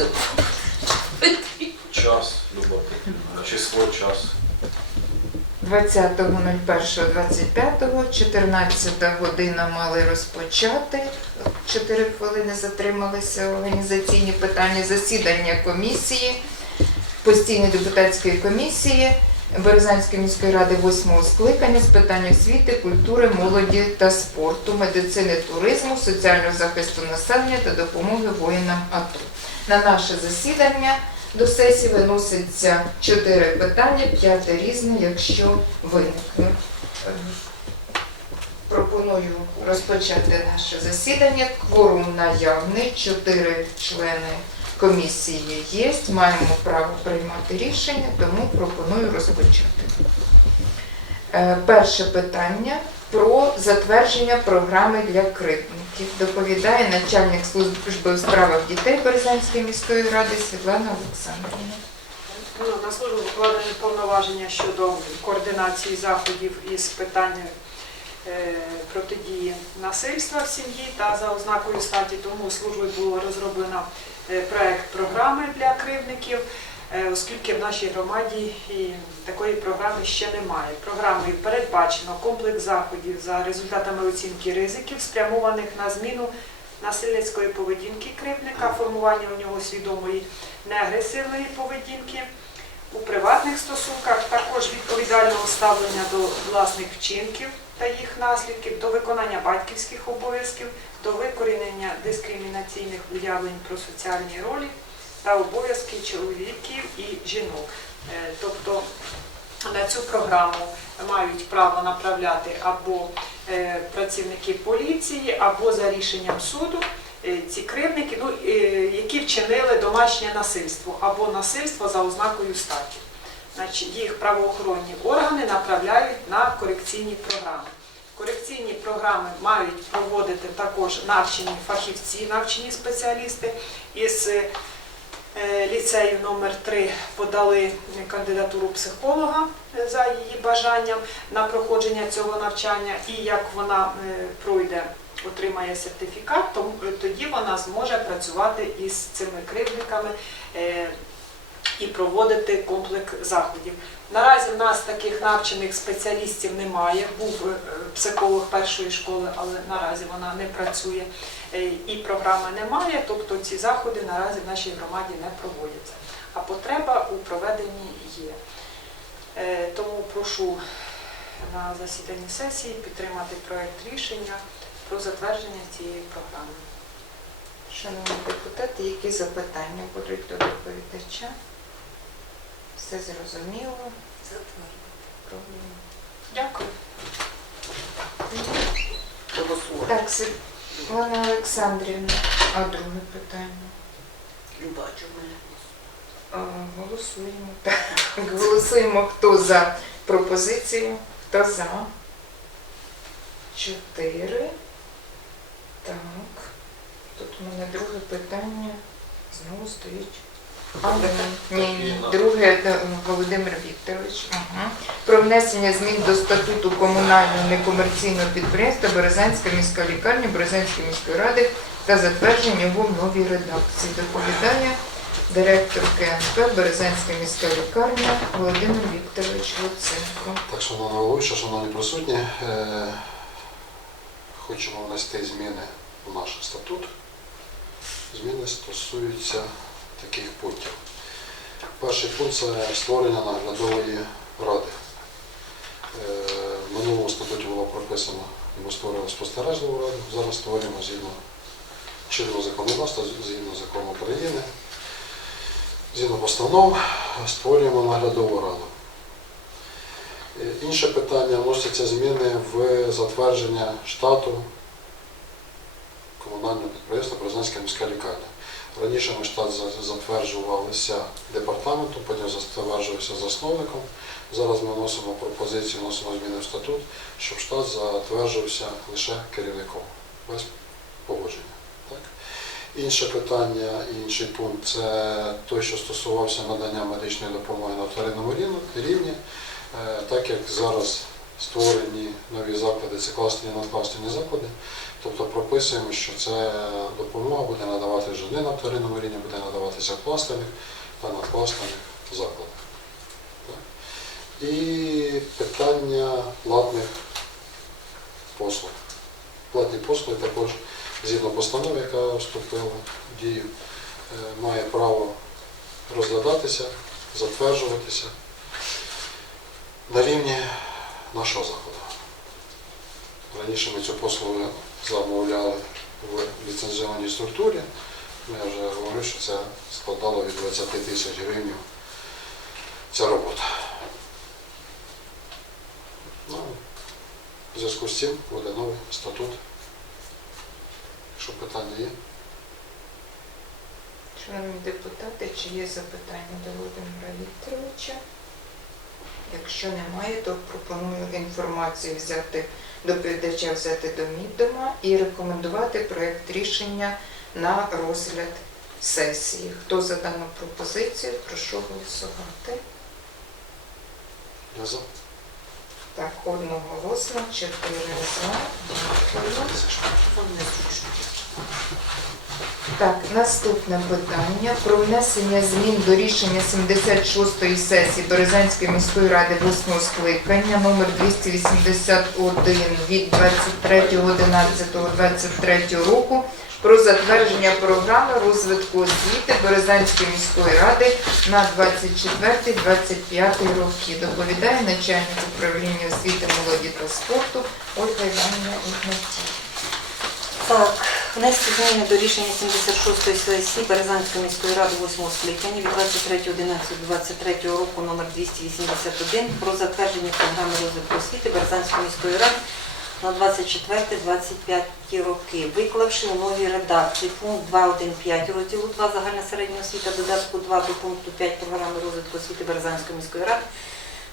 відділ. Час, Люба Число, час. 20.01.25, 14 година мали розпочати. 4 хвилини затрималися організаційні питання засідання комісії, постійної депутатської комісії Березанської міської ради 8 скликання з питань освіти, культури, молоді та спорту, медицини, туризму, соціального захисту населення та допомоги воїнам АТО. На наше засідання до сесії виноситься чотири питання, п'яте різне, якщо виникне. Пропоную розпочати наше засідання. Кворум наявний, чотири члени комісії є. Маємо право приймати рішення, тому пропоную розпочати. Е, Перше питання про затвердження програми для кривдників. Доповідає начальник служби у справах дітей Березанської міської ради Світлана Олександрівна. Ну, На службу покладені повноваження щодо координації заходів із питань е, протидії насильства в сім'ї та за ознакою статі. Тому службою було розроблено е, проект програми для кривдників, е, оскільки в нашій громаді такої програми ще немає. Програмою передбачено комплекс заходів за результатами оцінки ризиків, спрямованих на зміну насильницької поведінки кривдника, формування у нього свідомої неагресивної поведінки у приватних стосунках, також відповідального ставлення до власних вчинків та їх наслідків, до виконання батьківських обов'язків, до викорінення дискримінаційних уявлень про соціальні ролі та обов'язки чоловіків і жінок. Е, Тобто на цю програму мають право направляти або е, працівники поліції, або за рішенням суду е, ці кривники, ну, які вчинили домашнє насильство або насильство за ознакою статі. Значить, їх правоохоронні органи направляють на корекційні програми. Корекційні програми мають проводити також навчені фахівці, навчені спеціалісти із ліцею номер 3 подали кандидатуру психолога е, за її бажанням на проходження цього навчання, і як вона е, пройде, отримає сертифікат, то е, тоді вона зможе працювати із цими кривдниками е, і проводити комплекс заходів. Наразі в нас таких навчених спеціалістів немає. Був е, психолог першої школи, але наразі вона не працює е, і програми немає, тобто ці заходи наразі в нашій громаді не проводяться. А потреба у проведенні є. Е, Тому прошу на засіданні сесії підтримати проект рішення про затвердження цієї програми. Шановні депутати, які запитання будуть до доповідача? Все зрозуміло. Проблем. Дякую. Так, Світлана Олександрівна, а друге питання. Люба, чому не А, Голосуємо. Так, голосуємо, хто за пропозицію, хто за. Чотири. Так. Тут у мене друге питання. Знову стоїть. Ні, ні. Друге е, Володимир Вікторович. Ага. Про внесення змін до статуту комунального некомерційного підприємства Березанська міська лікарня Березанської міської ради та затвердження його в новій редакції. Доповідає директор КНП Березанська міська лікарня Володимир Вікторович Луценко. Так, шановна головуюча, шановні присутні, е, хочемо внести зміни в наш статут. Зміни стосуються таких пунктів. Перший пункт це створення наглядової ради. Е, В минулому статуті було прописано, ми створили спостережливу раду, зараз створюємо згідно чинного законодавства, згідно закону України. Згідно постанов створюємо наглядову раду. Е, Інше питання вносяться зміни в затвердження штату комунального підприємства Березанська міська лікарня. Раніше штат за- затверджувалися департаментом, потім затверджувався засновником. Зараз ми вносимо пропозицію, вносимо зміни в статут, щоб штат затверджувався лише керівником, без погодження. Так? Інше питання, інший пункт це той, що стосувався надання медичної допомоги на вторинному рівні- рівні. Е, Так як зараз створені нові заклади, це класні і надкласні заклади, тобто прописуємо, що ця допомога буде надавати не на вторинному рівні, буде надавати розвиватися в кластерних та надкластерних закладах. І питання платних послуг. Платні послуги також згідно постанови, яка вступила в дію, е, має право розглядатися, затверджуватися на рівні нашого заходу. Раніше ми цю послугу замовляли в ліцензіонній структурі. Я вже говорив, що це складало від 20 тисяч гривень ця робота. Ну, в зв'язку з цим буде новий статут. Якщо питання є, Шановні депутати, чи є запитання до Володимира Вікторовича? Якщо немає, то пропоную інформацію взяти доповідача взяти до відома і рекомендувати проєкт рішення на розгляд сесії. Хто за дану пропозицію, прошу голосувати. я. Так, одноголосно, чотири за. Так, наступне питання про внесення змін до рішення 76-ї сесії Березанської міської ради 8 скликання номер 281 від 23.11.23 року про затвердження програми розвитку освіти Березанської міської ради на 24-25 роки. Доповідає начальник управління освіти, молоді та спорту Ольга Іванівна Ігнатій. Так, внести зміни до рішення 76-ї сесії Березанської міської ради 8 скликання від 23.11.23 року номер 281 про затвердження програми розвитку освіти Березанської міської ради на 24-25 роки, виклавши у новій редакції пункт 2.1.5 розділу 2 загальна середня освіта додатку 2 до пункту 5 програми розвитку освіти Березанської міської ради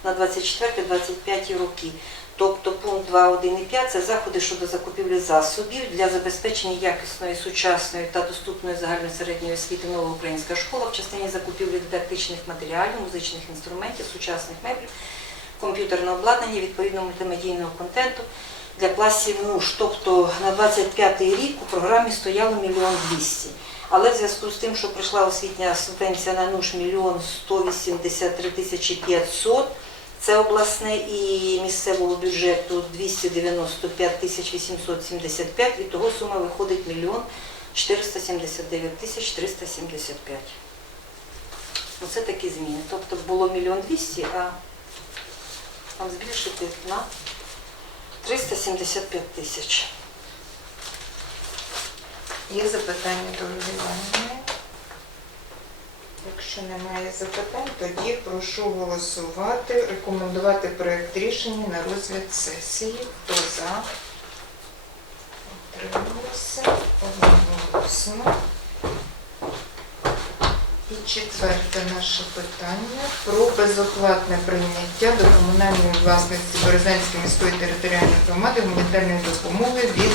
на 24-25 роки. Тобто пункт 2.1.5 – це заходи щодо закупівлі засобів для забезпечення якісної, сучасної та доступної загальної середньої освіти нова українська школа в частині закупівлі дидактичних матеріалів, музичних інструментів, сучасних меблів, комп'ютерного обладнання, відповідно мультимедійного контенту для класів НУШ. Тобто на 25 рік у програмі стояло мільйон двісті. Але в зв'язку з тим, що прийшла освітня субвенція на НУШ мільйон 183 тисячі 500, це обласне і місцевого бюджету 295 тисяч 875, від того сума виходить мільйон 479 тисяч 375. Оце такі зміни. Тобто було мільйон 200, а там збільшити на 375 тисяч. Є запитання до Іванівни? Якщо немає запитань, тоді прошу голосувати, рекомендувати проєкт рішення на розгляд сесії. Хто за? Утрималися одноголосно. І четверте наше питання про безоплатне прийняття до комунальної власності Березанської міської територіальної громади гуманітарної допомоги від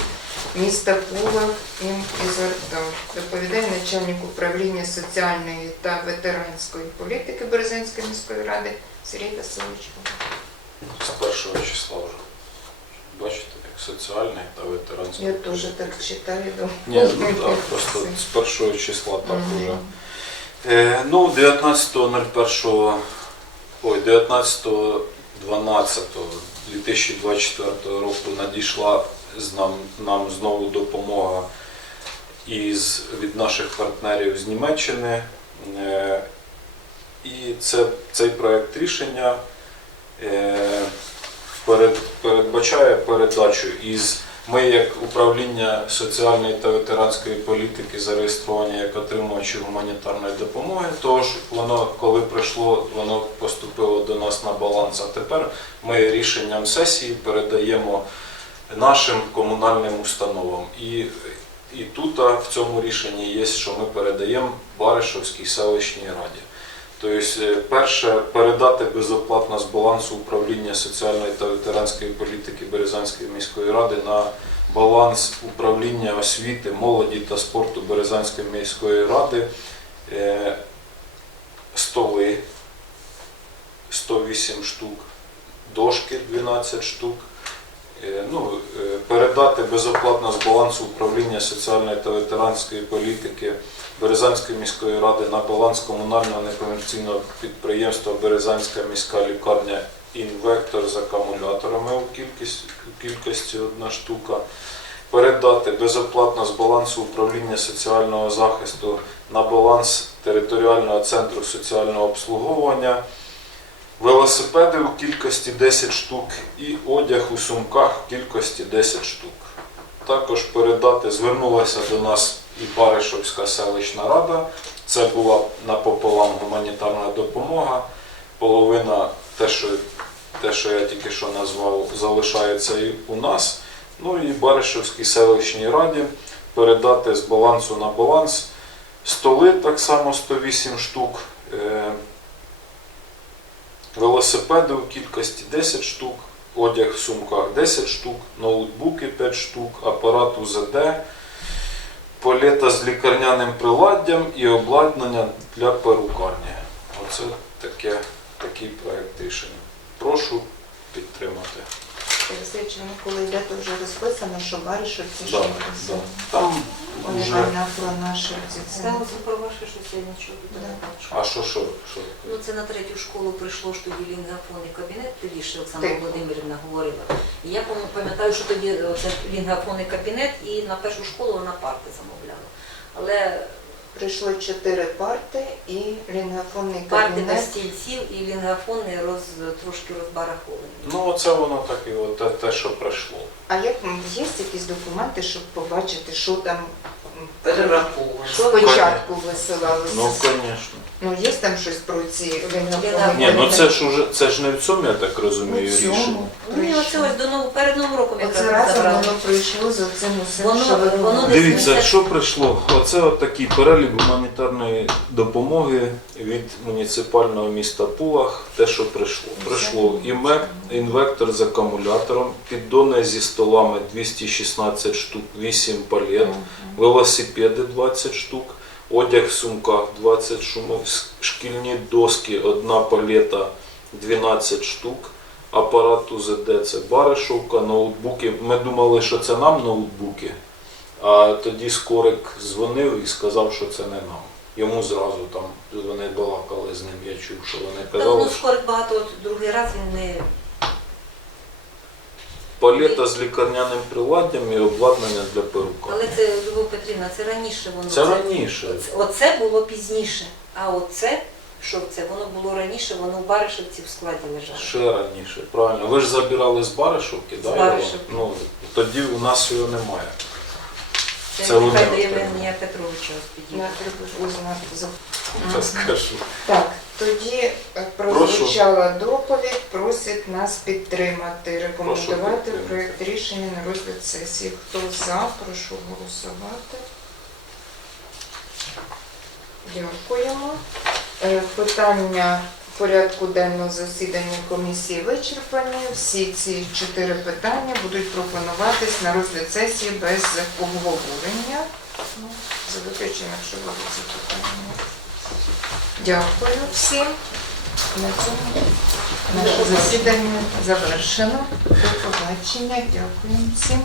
міста Пула їм Ізортов. Доповідає начальник управління соціальної та ветеранської політики Березанської міської ради Сергій Васильович. З першого числа вже. Бачите, як соціальний та ветеранський. Я теж так читаю. Ні, ну так, просто з першого числа так уже. Е, ну, 19.01, ой, 19.12.2024 року надійшла нам, нам знову допомога із, від наших партнерів з Німеччини. Е, і це, цей проект рішення е, перед, передбачає передачу із ми, як управління соціальної та ветеранської політики, зареєстровані як отримувачі гуманітарної допомоги. Тож воно, коли прийшло, воно поступило до нас на баланс. А тепер ми рішенням сесії передаємо нашим комунальним установам. І, і тут в цьому рішенні є, що ми передаємо Баришовській селищній раді. Тобто, е, перше, передати безоплатно з балансу управління соціальної та ветеранської політики Березанської міської ради на баланс управління освіти, молоді та спорту Березанської міської ради е, столи 108 штук, дошки 12 штук, Ну, е, передати безоплатно з балансу управління соціальної та ветеранської політики Березанської міської ради на баланс комунального некомерційного підприємства Березанська міська лікарня інвектор з акумуляторами у кількості, у кількості одна штука. Передати безоплатно з балансу управління соціального захисту на баланс територіального центру соціального обслуговування велосипеди у кількості 10 штук і одяг у сумках в кількості 10 штук. Також передати звернулася до нас і Баришовська селищна рада. Це була напополам гуманітарна допомога. Половина те, що, те, що я тільки що назвав, залишається і у нас. Ну і Баришевській селищній раді передати з балансу на баланс столи так само 108 штук. Велосипеди у кількості 10 штук, одяг в сумках 10 штук, ноутбуки 5 штук, апарат УЗД, політа з лікарняним приладдям і обладнання для перукарні. Оце таке, такий проект рішення. Прошу підтримати. Воно коли йде, то вже розписано, що Баришівці, що Да, да. Там Вони вже. на Планашівці. Це Сталося про ваше, що я нічого не Да. бачу. А що, що, що? Ну, це на третю школу прийшло ж тоді лінгофонний кабінет, тоді ще Оксана Тихо. Володимирівна говорила. І я пам- пам'ятаю, що тоді е, це лінгофонний кабінет і на першу школу вона парти замовляла. Але прийшло чотири парти і лінгофонний парти на кабінет. стільців і лінгофони роз, трошки розбараховані. Ну, оце воно так і от те, те, що пройшло. А як м, є якісь документи, щоб побачити, що там м, Перераховано. спочатку висилалося? Ну, звісно. Ну, є там щось про ці Лінгофонні. Ні, ну це ж уже це ж не в цьому, я так розумію, Ну, в цьому. рішення. Ні, оце ось до нового, перед Новим роком Оце якраз разом забрали. воно прийшло за цим усім, Воно- що ви воно Дивіться, що прийшло. Оце от такий перелік гуманітарної допомоги від муніципального міста Пулах. Те, що прийшло. Прийшло імек, інвектор з акумулятором, піддони зі столами 216 штук, 8 палет, велосипеди 20 штук, одяг в сумках 20 шумов, шкільні доски, одна палета 12 штук. Апарат УЗД це баришовка, ноутбуки. Ми думали, що це нам ноутбуки, а тоді Скорик дзвонив і сказав, що це не нам. Йому зразу там вони балакали з ним, я чув, що вони казали, що скоро багато, от другий раз він не палета з лікарняним приладдям і обладнання для перука. Але це Любов Петрівна, це раніше воно. Це раніше. Оце, оце було пізніше. А оце, що це, воно було раніше, воно в Баришевці в складі лежало. Ще раніше, правильно. Ви ж забирали з Баришовки, З да. Баришівки. Ну, тоді у нас його немає. Це, Це вони нехай до. Євгенія Петровича скажу. Так, тоді е, прозвучала доповідь, просять нас підтримати, рекомендувати проєкт рішення на розгляд сесії. Хто за, прошу голосувати. Дякуємо. Е, Питання порядку денного засідання комісії вичерпані. Всі ці чотири питання будуть пропонуватись на розгляд сесії без обговорення. Ну, За виключенням, якщо будуть запитання. Дякую всім. На цьому наше засідання завершено. До побачення. Дякую всім.